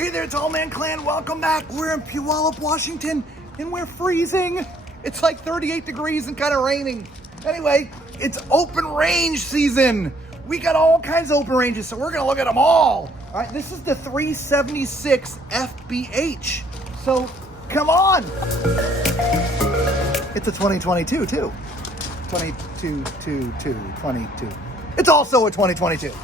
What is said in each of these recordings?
Hey there, Tall Man Clan. Welcome back. We're in Puyallup, Washington, and we're freezing. It's like 38 degrees and kind of raining. Anyway, it's open range season. We got all kinds of open ranges, so we're going to look at them all. All right, this is the 376 FBH. So, come on. It's a 2022, too. 22. It's also a 2022. All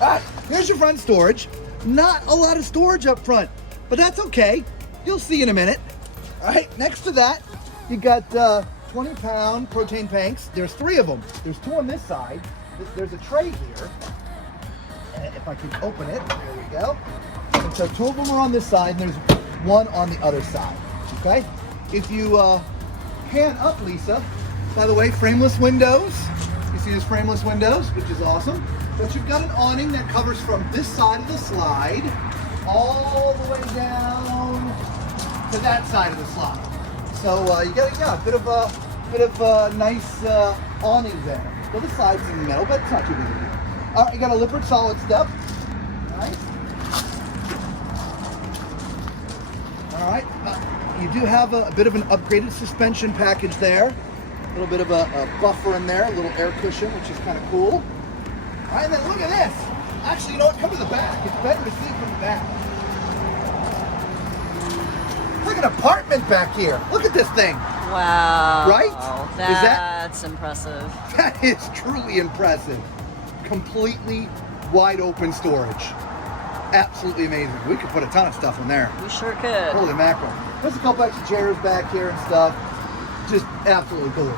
right, here's your front storage. Not a lot of storage up front, but that's okay. You'll see in a minute. All right, next to that, you got 20-pound propane tanks. There's 3 of them. There's 2 on this side. There's a tray here. And if I can open it, there we go. And so 2 of them are on this side, and there's 1 on the other side, okay? If you pan up, Lisa, by the way, frameless windows. You see these frameless windows, which is awesome. But you've got an awning that covers from this side of the slide all the way down to that side of the slide. So you got a bit of a nice awning there. Well, the slide's in the middle, but it's not too big a deal. All right, you got a Lippert solid step. Nice. All right, you do have a bit of an upgraded suspension package there. A little bit of a buffer in there, a little air cushion, which is kind of cool. All right, and then look at this. Actually, you know what? Come to the back. It's better to see it from the back. It's like an apartment back here. Look at this thing. Wow. Right? That's impressive. That is truly impressive. Completely wide open storage. Absolutely amazing. We could put a ton of stuff in there. We sure could. Holy mackerel. There's a couple extra chairs back here and stuff. Just absolutely cool.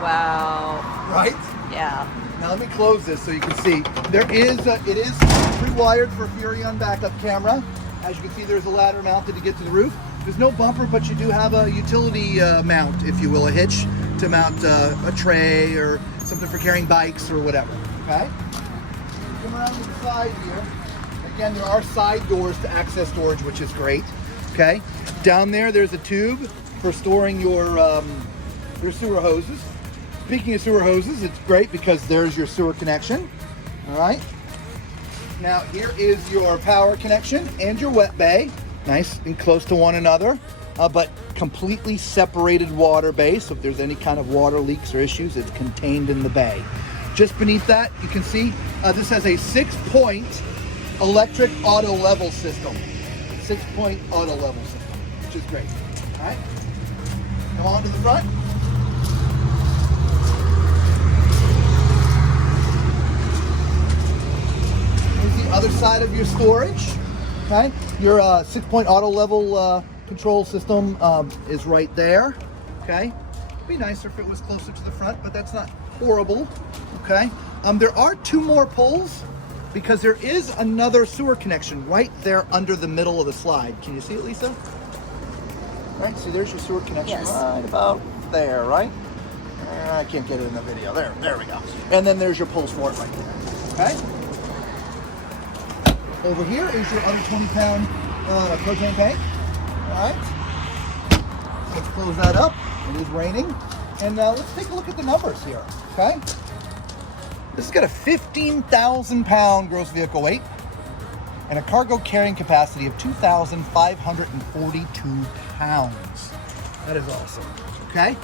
Wow. Right? Yeah. Now let me close this so you can see. It is pre-wired for Furion backup camera. As you can see, there's a ladder mounted to get to the roof. There's no bumper, but you do have a utility mount, if you will, a hitch to mount a tray or something for carrying bikes or whatever, okay? Come around to the side here. Again, there are side doors to access storage, which is great, okay? Down there's a tube for storing your sewer hoses. Speaking of sewer hoses, it's great because there's your sewer connection, all right? Now, here is your power connection and your wet bay. Nice and close to one another, but completely separated water bay. So if there's any kind of water leaks or issues, it's contained in the bay. Just beneath that, you can see this has a 6-point electric auto level system. 6-point auto level system, which is great. All right, come on to the front. Here's the other side of your storage. Okay, your 6-point auto level control system is right there. Okay, it'd be nicer if it was closer to the front, but that's not horrible. Okay, there are 2 more pulls because there is another sewer connection right there under the middle of the slide. Can you see it, Lisa? All right, see, there's your sewer connection. Yes. Right about there, right? I can't get it in the video. There we go. And then there's your pulls for it right there. Okay. Over here is your other 20-pound propane tank. All right. Let's close that up. It is raining. And let's take a look at the numbers here, okay? This has got a 15,000-pound gross vehicle weight and a cargo carrying capacity of 2,542 pounds. That is awesome, okay?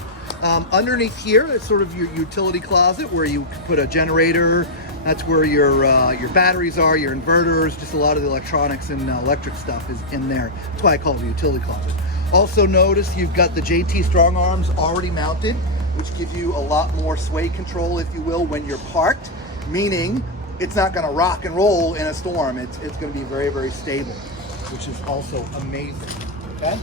Underneath here, it's sort of your utility closet where you can put a generator. That's where your batteries are, your inverters, just a lot of the electronics and electric stuff is in there. That's why I call it a utility closet. Also notice you've got the JT strong arms already mounted, which give you a lot more sway control, if you will, when you're parked, meaning it's not gonna rock and roll in a storm. It's gonna be very, very stable, which is also amazing, okay?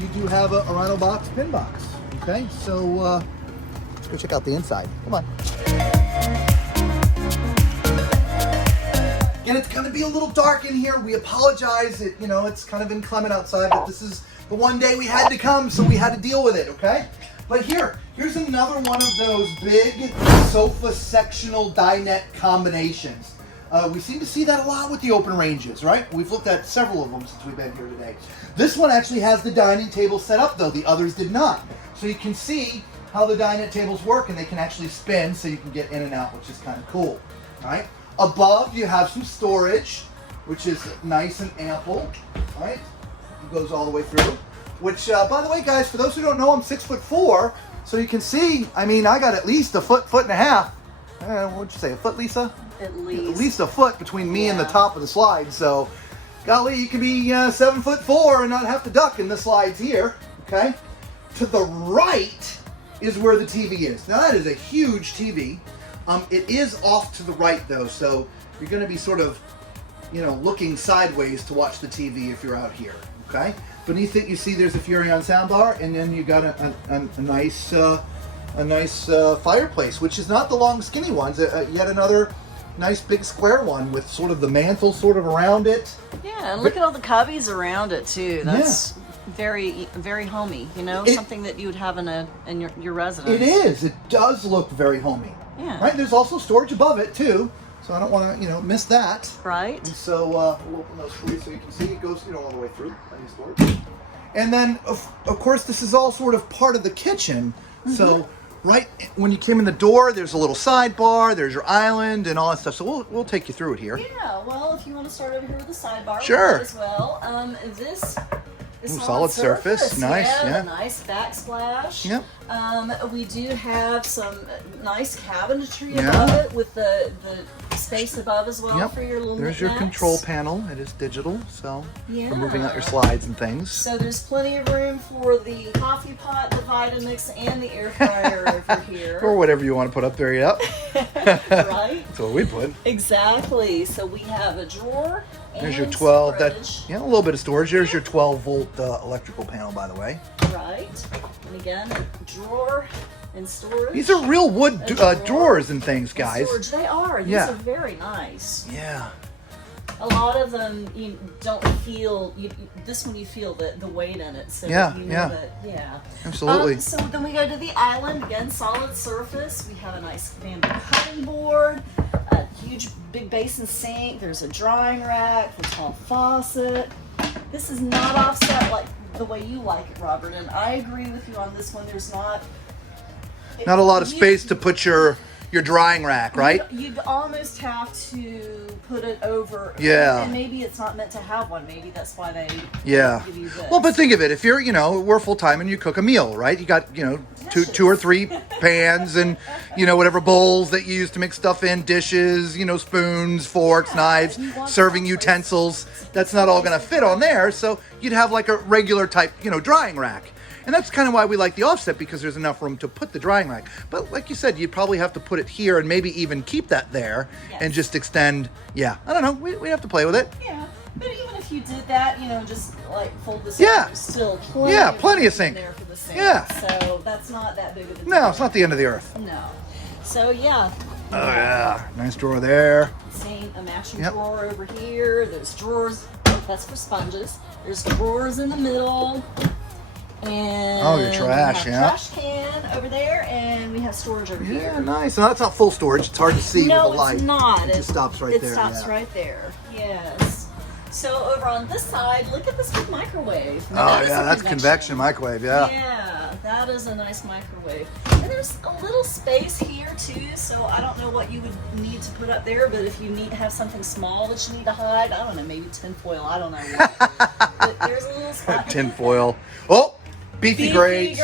You do have a Rhino box, pin box, okay? So let's go check out the inside, come on. And it's gonna be a little dark in here. We apologize. It's kind of inclement outside, but this is the one day we had to come, so we had to deal with it, okay? But here's another one of those big sofa sectional dinette combinations. We seem to see that a lot with the open ranges, right? We've looked at several of them since we've been here today. This one actually has the dining table set up, though. The others did not. So you can see how the dinette tables work, and they can actually spin so you can get in and out, which is kind of cool, all right? Above, you have some storage. which is nice and ample, right? It goes all the way through. Which, by the way, guys, for those who don't know, I'm 6'4", so you can see, I mean, I got at least a foot and a half. What'd you say, a foot, Lisa? At least. At least a foot between me and the top of the slide. So, golly, you can be 7'4" and not have to duck in the slides here. Okay. To the right is where the TV is. Now that is a huge TV. It is off to the right though, so you're going to be sort of, looking sideways to watch the TV if you're out here. Okay. Beneath it, you see there's a Furrion soundbar, and then you got a nice fireplace, which is not the long skinny ones. Yet another nice big square one with sort of the mantle sort of around it. Yeah, and look at all the cubbies around it too. That's very, very homey. Something that you would have in your residence. It is. It does look very homey. Yeah. Right. There's also storage above it too, so I don't want to miss that. Right. And so we'll open those for you so you can see it goes all the way through. Plenty of storage. And then of course this is all sort of part of the kitchen. Mm-hmm. So right when you came in the door, there's a little sidebar, there's your island and all that stuff. So we'll take you through it here. Yeah, well, if you want to start over here with the sidebar, sure. As well. This is solid surface. Nice, yeah. Nice backsplash. Yep. We do have some nice cabinetry above it with the space above as well for your little There's your control panel. It is digital, so for moving out your slides and things. So there's plenty of room for the coffee pot, the Vitamix, and the air fryer over here. Or whatever you want to put up there, yep. Right? That's what we put. Exactly. So we have a drawer. There's your 12. Storage. A little bit of storage. There's your 12-volt electrical panel, by the way. Right. And again, a drawer and storage. These are real wood drawers and things, guys. Storage. They are. These are very nice. Yeah. A lot of them you don't feel. This one you feel the weight in it. So Yeah. Absolutely. So then we go to the island again. Solid surface. We have a nice bamboo cutting board. A huge big basin sink. There's a drying rack. The tall faucet. This is not offset like the way you like it, Robert. And I agree with you on this one. There's not a lot of space to put your drying rack, right? You'd almost have to put it over. Yeah. And maybe it's not meant to have one. Maybe that's why they give you this. Well, but think of it. If you're, we're full time and you cook a meal, right? You got, two or three pans and, whatever bowls that you use to mix stuff in, dishes, spoons, forks, knives, serving utensils. That's not all going to fit on there. So you'd have like a regular type, drying rack. And that's kind of why we like the offset, because there's enough room to put the drying rack. But like you said, you'd probably have to put it here and maybe even keep that there and just extend. Yeah, I don't know. We have to play with it. Yeah, but even if you did that, just like fold this up, there's still plenty of sink there for the sink. Yeah. So that's not that big of a deal. No, it's not the end of the earth. No. So yeah. Oh yeah, nice drawer there. Same, a matching drawer over here. There's drawers. That's for sponges. There's drawers in the middle. And your trash, we have trash can over there, and we have storage over here. Yeah, nice. No, that's not full storage. It's hard to see with the light. No, it's not. It just stops right there. It stops right there. Yes. So over on this side, look at this big microwave. Now, that's convection microwave. Yeah. Yeah, that is a nice microwave. And there's a little space here too. So I don't know what you would need to put up there, but if you need to have something small that you need to hide, I don't know, maybe tinfoil. I don't know what. But there's a little spot. Tinfoil. Oh. Beefy grates.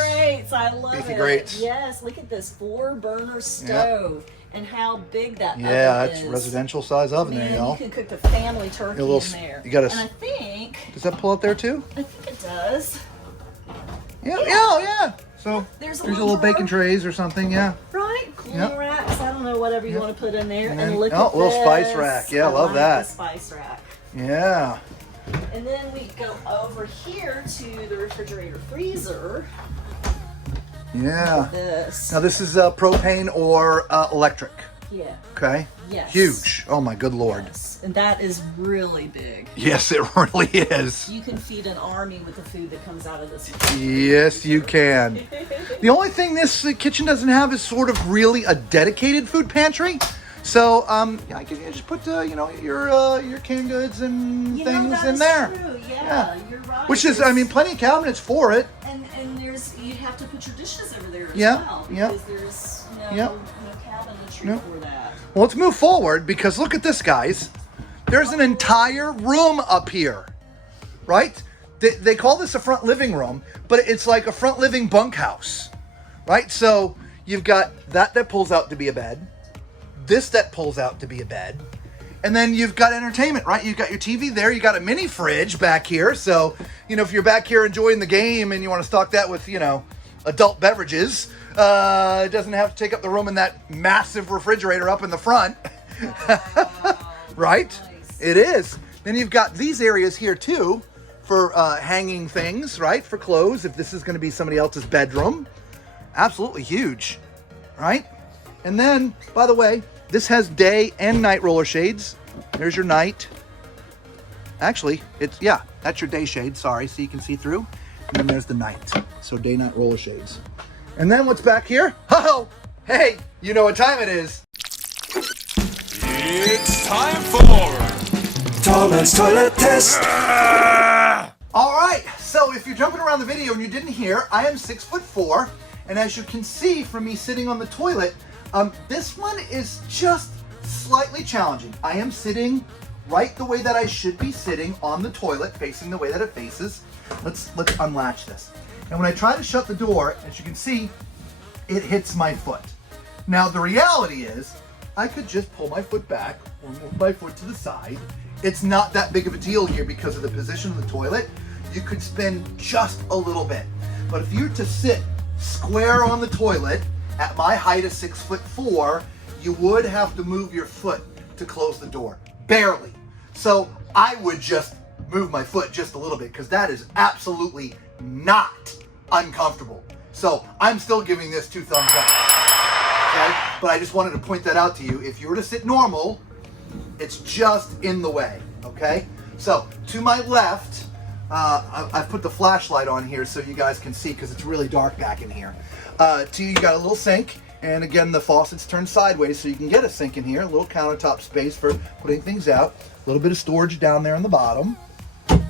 I love it. Beefy grates. Yes, look at this 4-burner stove and how big that oven is. Yeah, that's residential size oven there, y'all. You can cook the family turkey in there. You got and I think. Does that pull out there too? I think it does. Yeah. So there's a little bacon trays or something, Right, cooling racks. I don't know, whatever you want to put in there. And look at this. Little spice rack. Yeah, I love that. The spice rack. Yeah. And then we go over here to the refrigerator freezer. Yeah. This. Now this is propane or electric. Yeah. Okay. Yes. Huge. Oh my good Lord. Yes. And that is really big. Yes, it really is. You can feed an army with the food that comes out of this. Yes, you can. The only thing this kitchen doesn't have is sort of really a dedicated food pantry. So, I can just put, your canned goods and things in there. True. Yeah, you're right. Which is, plenty of cabinets for it. And you have to put your dishes over there as well. Because there's no cabinetry for that. Well, let's move forward because look at this, guys. there's an entire room up here, right? They call this a front living room, but it's like a front living bunkhouse, right? So you've got that pulls out to be a bed, this that pulls out to be a bed, and then you've got entertainment, right? You've got your TV there, you got a mini fridge back here. So, you know, if you're back here enjoying the game and you want to stock that with, you know, adult beverages, it doesn't have to take up the room in that massive refrigerator up in the front. Right? Nice. It is. Then you've got these areas here too for hanging things, right? For clothes, if this is going to be somebody else's bedroom. Absolutely huge, right? And then, by the way, this has day and night roller shades. There's your night. Actually, that's your day shade, sorry, so you can see through. And then there's the night. So day-night roller shades. And then what's back here? Oh, hey, you know what time it is. It's time for Toilet's Toilet Test. All right, so if you're jumping around the video and you didn't hear, I am 6'4", and as you can see from me sitting on the toilet, this one is just slightly challenging. I am sitting right the way that I should be sitting on the toilet, facing the way that it faces. Let's unlatch this. And when I try to shut the door, as you can see, it hits my foot. Now the reality is, I could just pull my foot back or move my foot to the side. It's not that big of a deal here because of the position of the toilet. You could spin just a little bit. But if you're to sit square on the toilet at my height of 6'4", you would have to move your foot to close the door, barely. So I would just move my foot just a little bit because that is absolutely not uncomfortable. So I'm still giving this 2 thumbs up. Okay? But I just wanted to point that out to you. If you were to sit normal, it's just in the way, okay? So to my left, I've put the flashlight on here so you guys can see because it's really dark back in here. You got a little sink, and again, the faucet's turned sideways so you can get a sink in here, a little countertop space for putting things out, a little bit of storage down there on the bottom,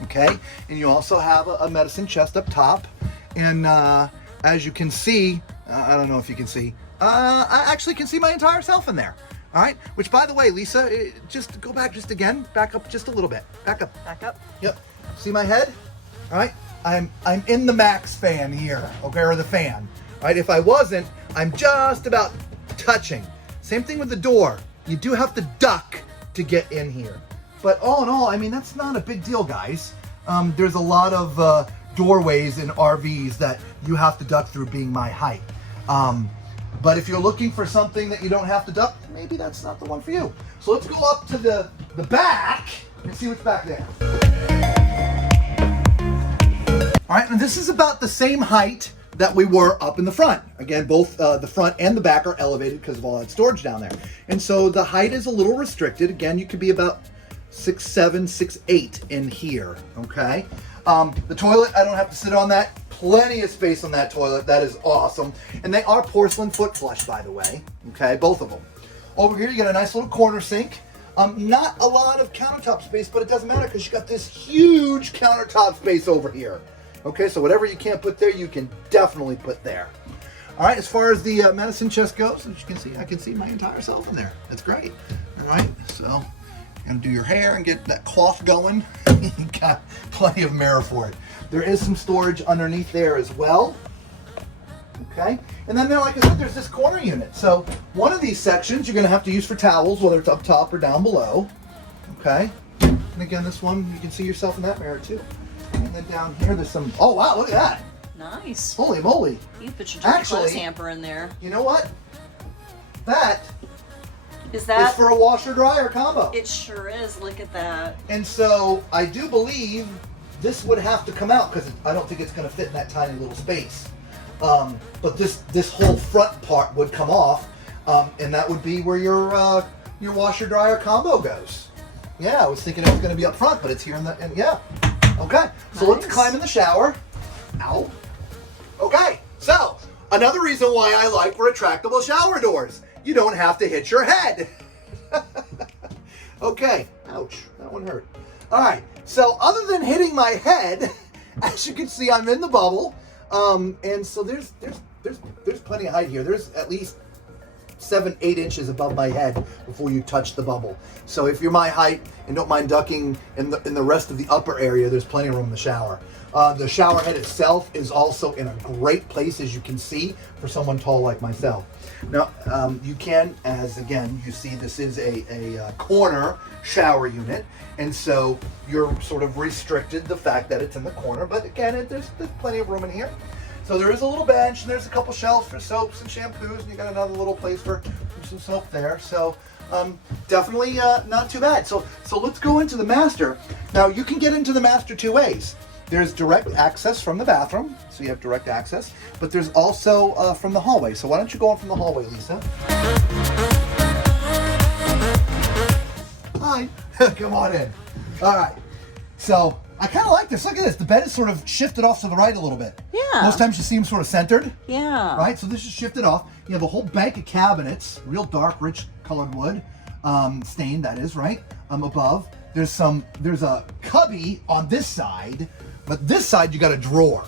okay? And you also have a medicine chest up top, and as you can see, I don't know if you can see, I actually can see my entire self in there. All right, which by the way, Lisa, just go back just again, back up just a little bit, back up. Back up. Yep. See my head? All right, I'm in the max fan here, okay, or the fan. All right, if I wasn't, I'm just about touching. Same thing with the door. You do have to duck to get in here. But all in all, I mean, that's not a big deal, guys. There's a lot of doorways in RVs that you have to duck through being my height. But if you're looking for something that you don't have to duck, maybe that's not the one for you. So let's go up to the back and see what's back there. All right, and this is about the same height that we were up in the front. Again, both the front and the back are elevated because of all that storage down there. And so the height is a little restricted. Again, you could be about 6'7", 6'8" in here, okay? The toilet, I don't have to sit on that. Plenty of space on that toilet. That is awesome. And they are porcelain foot flush, by the way, okay? Both of them. Over here, you got a nice little corner sink. Not a lot of countertop space, but it doesn't matter because you got this huge countertop space over here. Okay, so whatever you can't put there, you can definitely put there. All right, as far as the medicine chest goes, as you can see, I can see my entire self in there. That's great. All right, so you're gonna do your hair and get that cloth going. You got plenty of mirror for it. There is some storage underneath there as well. Okay, and then there, like I said, there's this corner unit. So one of these sections you're gonna have to use for towels, whether it's up top or down below. Okay, and again, this one, you can see yourself in that mirror too. And then down here, there's some, oh wow, look at that. Nice. Holy moly. You put your turquoise hamper in there. You know what? That is for a washer dryer combo. It sure is. Look at that. And so I do believe this would have to come out because I don't think it's going to fit in that tiny little space. But this whole front part would come off, and that would be where your washer dryer combo goes. Yeah, I was thinking it was going to be up front, but it's here in the yeah. Okay, so let's climb in the shower. Ow. Okay, so another reason why I like retractable shower doors. You don't have to hit your head. Okay, ouch, that one hurt. All right, so other than hitting my head, as you can see, I'm in the bubble. And so there's plenty of height here. There's at least 7, 8 inches above my head before you touch the bubble. So if you're my height and don't mind ducking in the rest of the upper area, there's plenty of room in the shower. The shower head itself is also in a great place, as you can see, for someone tall like myself. Now, you can, as again, you see this is a corner shower unit, and so you're sort of restricted the fact that it's in the corner, but again, there's plenty of room in here. So there is a little bench, and there's a couple shelves for soaps and shampoos, and you got another little place for some soap there. So definitely not too bad. So let's go into the master. Now, you can get into the master 2 ways. There's direct access from the bathroom, so you have direct access, but there's also from the hallway. So why don't you go in from the hallway, Lisa? Hi, come on in. All right, so I kind of like this. Look at this, the bed is sort of shifted off to the right a little bit. Yeah. Most times you see them sort of centered. Yeah. Right, so this is shifted off. You have a whole bank of cabinets, real dark, rich colored wood, stained, that is, right? Above, there's a cubby on this side, but this side you got a drawer.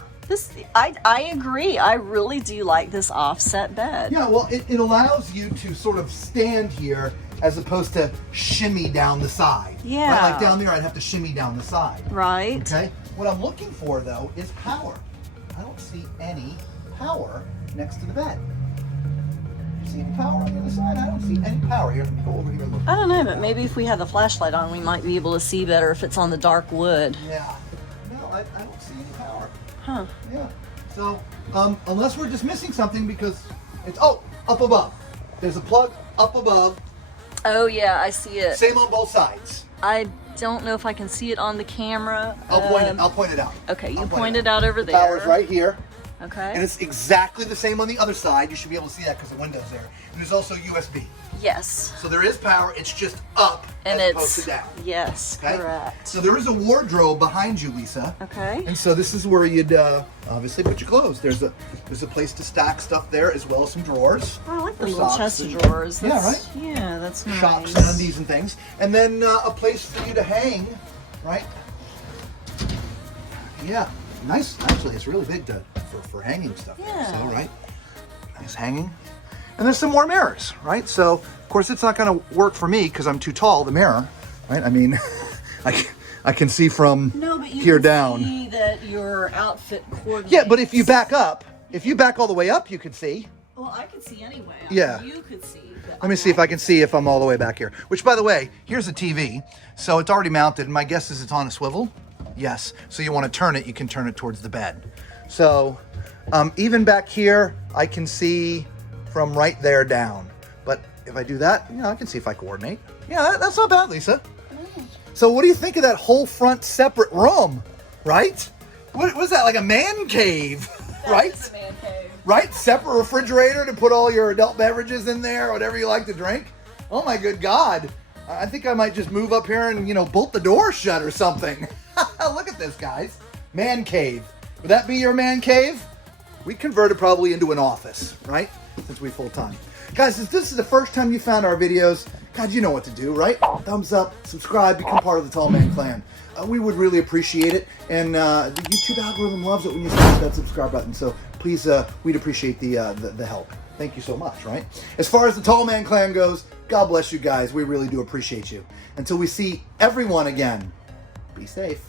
I agree. I really do like this offset bed. Yeah, well, it allows you to sort of stand here as opposed to shimmy down the side. Yeah. Right, like down there, I'd have to shimmy down the side. Right. Okay. What I'm looking for, though, is power. I don't see any power next to the bed. You see any power on the other side? I don't see any power here. Let me go over here and look. I don't know, but maybe if we had the flashlight on, we might be able to see better if it's on the dark wood. Yeah. No, I don't see any power. Huh. Yeah. So, unless we're just missing something, because it's, oh, up above. There's a plug up above. Oh yeah, I see it. Same on both sides. I don't know if I can see it on the camera. I'll point it out. Okay, you I'll point it out over there. Power's right here. Okay. And it's exactly the same on the other side. You should be able to see that because the window's there. And there's also USB. Yes. So there is power. It's just up And as it's opposed to down. yes, Okay? correct. So there is a wardrobe behind you, Lisa. Okay. And so this is where you'd obviously put your clothes. There's a place to stack stuff there, as well as some drawers. Oh, I like the for little socks chest of and- drawers. Yeah, That's- right? Yeah, that's nice. Shops and undies and things. And then a place for you to hang, right? Yeah, nice. Actually, it's really big for hanging stuff. Yeah. So, right? Nice hanging. And there's some more mirrors, right? So, of course, it's not going to work for me because I'm too tall, the mirror, right? I mean, I can see from No, but you here can down. see that your outfit coordinates. Yeah, but if you back up, if you back all the way up, you could see. Well, I could see anyway. Yeah. You could see. But Let me see if I can see if I'm all the way back here. Which, by the way, here's a TV. So it's already mounted. My guess is it's on a swivel. Yes. So you want to turn it, you can turn it towards the bed. So even back here, I can see from right there down. But if I do that, you know, I can see if I coordinate. Yeah, that's not bad, Lisa. So what do you think of that whole front separate room, right? What was that, like a man cave, right? That's a man cave. Right? Separate refrigerator to put all your adult beverages in there, whatever you like to drink. Oh my good God. I think I might just move up here and, you know, bolt the door shut or something. Look at this, guys. Man cave. Would that be your man cave? We converted probably into an office, right? Since we full time. Guys, if this is the first time you found our videos, God, you know what to do, right? Thumbs up, subscribe, become part of the Tall Man Clan. We would really appreciate it. And the YouTube algorithm loves it when you smash that subscribe button. So please, we'd appreciate the help. Thank you so much, right? As far as the Tall Man Clan goes, God bless you guys. We really do appreciate you. Until we see everyone again, be safe.